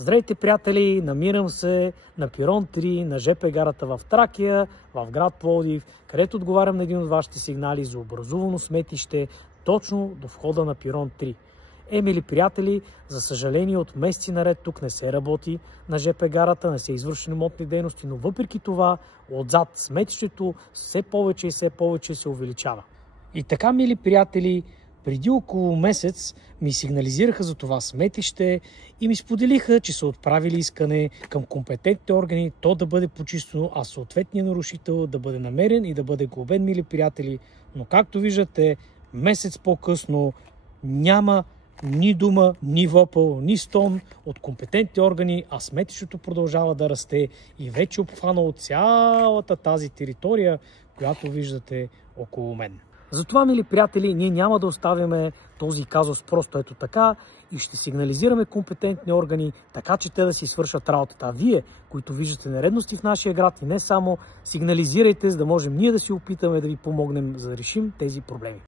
Здравейте, приятели! Намирам се на Пирон 3 на ЖП гарата в Тракия, в град Пловдив, където отговарям на един от вашите сигнали за образувано сметище точно до входа на Пирон 3. Мили приятели, за съжаление от месеци наред тук не се работи на ЖП гарата, не се извършени ремонтни дейности, но въпреки това отзад сметището все повече и все повече се увеличава. И така, мили приятели, преди около месец ми сигнализираха за това сметище и ми споделиха, че са отправили искане към компетентните органи то да бъде почистено, а съответният нарушител да бъде намерен и да бъде глобен, мили приятели. Но както виждате, месец по-късно няма ни дума, ни вопъл, ни стон от компетентните органи, а сметището продължава да расте и вече обхванало цялата тази територия, която виждате около мен. Затова, мили приятели, ние няма да оставяме този казус просто ето така и ще сигнализираме компетентни органи, така че те да си свършат работата. А вие, които виждате нередности в нашия град и не само, сигнализирайте, за да можем ние да си опитаме да ви помогнем за да решим тези проблеми.